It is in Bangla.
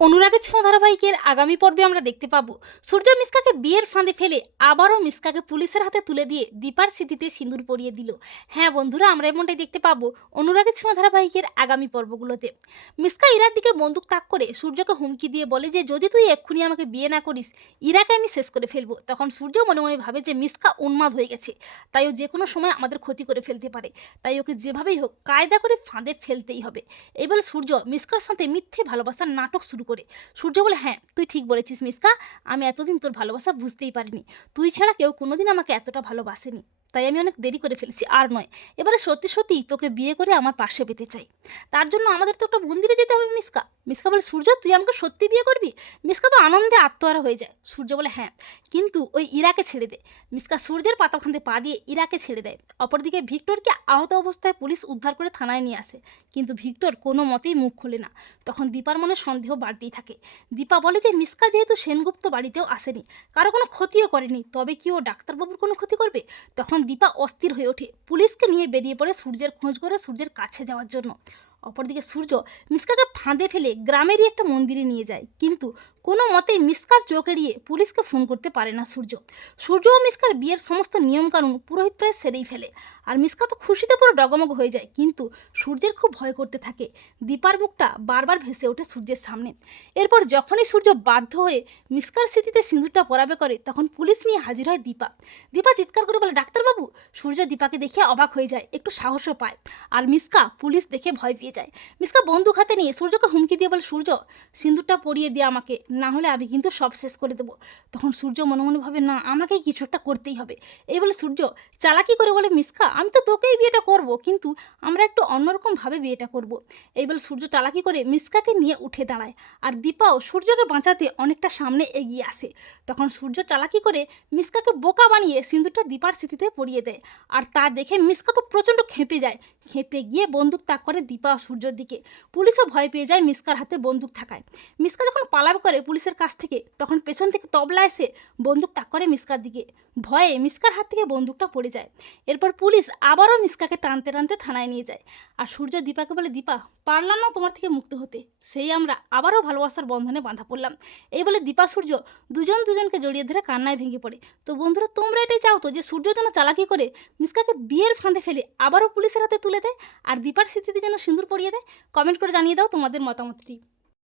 অনুরাগের ছোঁয়া ধারাবাহিকের আগামী পর্বে আমরা দেখতে পাবো। সূর্য মিসকাকে বিয়ের ফাঁদে ফেলে আবারও মিসকাকে পুলিশের হাতে তুলে দিয়ে দীপার স্মৃতিতে সিঁদুর পরিয়ে দিল। হ্যাঁ বন্ধুরা, আমরা এমনটাই দেখতে পাবো অনুরাগের ছোঁয়া ধারাবাহিকের আগামী পর্বগুলোতে। মিসকা ইরার দিকে বন্দুক তাক করে সূর্যকে হুমকি দিয়ে বলে যে, যদি তুই এক্ষুনি আমাকে বিয়ে না করিস, ইরাকে আমি শেষ করে ফেলব। তখন সূর্য মনে মনে ভাবে যে, মিসকা উন্মাদ হয়ে গেছে। তাই ও যে কোনো সময় আমাদের ক্ষতি করে ফেলতে পারে। তাই ওকে যেভাবেই হোক কায়দা করে ফাঁদে ফেলতেই হবে। এবার সূর্য মিসকার সাথে মিথ্যে ভালোবাসার নাটক শুরু করে। সূর্য বলে হ্যাঁ তুই ঠিক বলেছিস মিসকা। আমি এতদিন তোর ভালোবাসা বুঝতেই পারিনি। তুই ছাড়া কেউ কোনোদিন আমাকে এতটা ভালোবাসেনি। তাই আমি অনেক দেরি করে ফেলেছি, আর নয়। এবারে সত্যি সত্যি তোকে বিয়ে করে আমার পাশে পেতে চাই। তার জন্য আমাদের তো একটা মন্দিরে যেতে হবে মিসকা। মিসকা বলে, সূর্য, তুই আমাকে সত্যি বিয়ে করবি? মিসকা তো আনন্দে আত্মহারা হয়ে যায়। সূর্য বলে হ্যাঁ কিন্তু ওই ইরাকে ছেড়ে দে। মিসকা সূর্যের পাতাখান্তে পা দিয়ে ইরাকে ছেড়ে দেয়। অপরদিকে ভিক্টরকে আহত অবস্থায় পুলিশ উদ্ধার করে থানায় নিয়ে আসে। কিন্তু ভিক্টর কোনো মতেই মুখ খোলে না। তখন দীপার মনে সন্দেহ বাড়তেই থাকে। দীপা বলে যে, মিসকা যেহেতু সেনগুপ্ত বাড়িতেও আসেনি, কারও কোনো ক্ষতিও করেনি, তবে কি ও ডাক্তারবাবুর কোনো ক্ষতি করবে? তখন দীপা অস্থির হয়ে ওঠে। পুলিশকে নিয়ে বেরিয়ে পড়ে সূর্যের খোঁজ করে সূর্যের কাছে যাওয়ার জন্য। অপরদিকে সূর্য মিসকাকে ফাঁদে ফেলে গ্রামেরই একটা মন্দিরে নিয়ে যায়। কিন্তু কোনো মতেই মিসকার চোখ এড়িয়ে পুলিশকে ফোন করতে পারে না সূর্য। সূর্য ও মিসকার বিয়ের সমস্ত নিয়মকানুন পুরোহিত প্রায় সেরেই ফেলে। আর মিসকা তো খুশিতে পুরো ডগমগ হয়ে যায়, কিন্তু সূর্যের খুব ভয় করতে থাকে। দীপার মুখটা বারবার ভেসে ওঠে সূর্যের সামনে। এরপর যখনই সূর্য বাধ্য হয়ে মিসকার স্মৃতিতে সিঁদুরটা পরাবে করে, তখন পুলিশ নিয়ে হাজির হয় দীপা। দীপা চিৎকার করে বলে ডাক্তারবাবু সূর্য দীপাকে দেখে অবাক হয়ে যায়, একটু সাহসও পায়। আর মিসকা পুলিশ দেখে ভয় পেয়ে যায়। মিসকা বন্দুক হাতে নিয়ে সূর্যকে হুমকি দিয়ে বলে, সূর্য, সিঁদুরটা পরিয়ে দিয়ে আমাকে। না হলে আমি কিন্তু সব শেষ করে দেবো। তখন সূর্য মনে মনে ভাবে না আমাকেই কিছু একটা করতেই হবে। এই বলে সূর্য, চালাকি করে বলে, মিসকা, আমি তো তোকেই বিয়েটা করব, কিন্তু আমরা একটু অন্যরকমভাবে বিয়েটা করব। এই বলে সূর্য চালাকি করে মিসকাকে নিয়ে উঠে দাঁড়ায়। আর দীপাও সূর্যকে বাঁচাতে অনেকটা সামনে এগিয়ে আসে। তখন সূর্য চালাকি করে মিসকাকে বোকা বানিয়ে সিঁদুরটা দীপার স্মৃতিতে পরিয়ে দেয়। আর তা দেখে মিসকা তো প্রচণ্ড খেপে যায়। খেপে গিয়ে বন্দুক তাক করে দীপা সূর্যর দিকে। পুলিশও ভয় পেয়ে যায় মিসকার হাতে বন্দুক থাকায়। মিসকা যখন পালাবে করে পুলিশের কাছ থেকে, তখন পেছন থেকে তবলা এসে বন্দুক তাক করে মিসকার দিকে। ভয়ে মিসকার হাত থেকে বন্দুকটা পড়ে যায়। এরপর পুলিশ আবারও মিসকাকে টানতে টানতে থানায় নিয়ে যায়। আর সূর্য দীপাকে বলে, দীপা, পারলাম না তোমার থেকে মুক্ত হতে। সেই আমরা আবারও ভালোবাসার বন্ধনে বাঁধা পড়লাম। এই বলে দীপা, সূর্য দুজন দুজনকে জড়িয়ে ধরে কান্নায় ভেঙে পড়ে। তো বন্ধুরা, তোমরা এটাই চাও তো যে সূর্য যেন চালাকি করে, মিসকাকে বিয়ের ফাঁদে ফেলে আবারও পুলিশের হাতে তুলে দেয় আর দীপার স্মৃতিতে যেন সিঁদুর পরিয়ে দেয় কমেন্ট করে জানিয়ে দাও তোমাদের মতামতটি।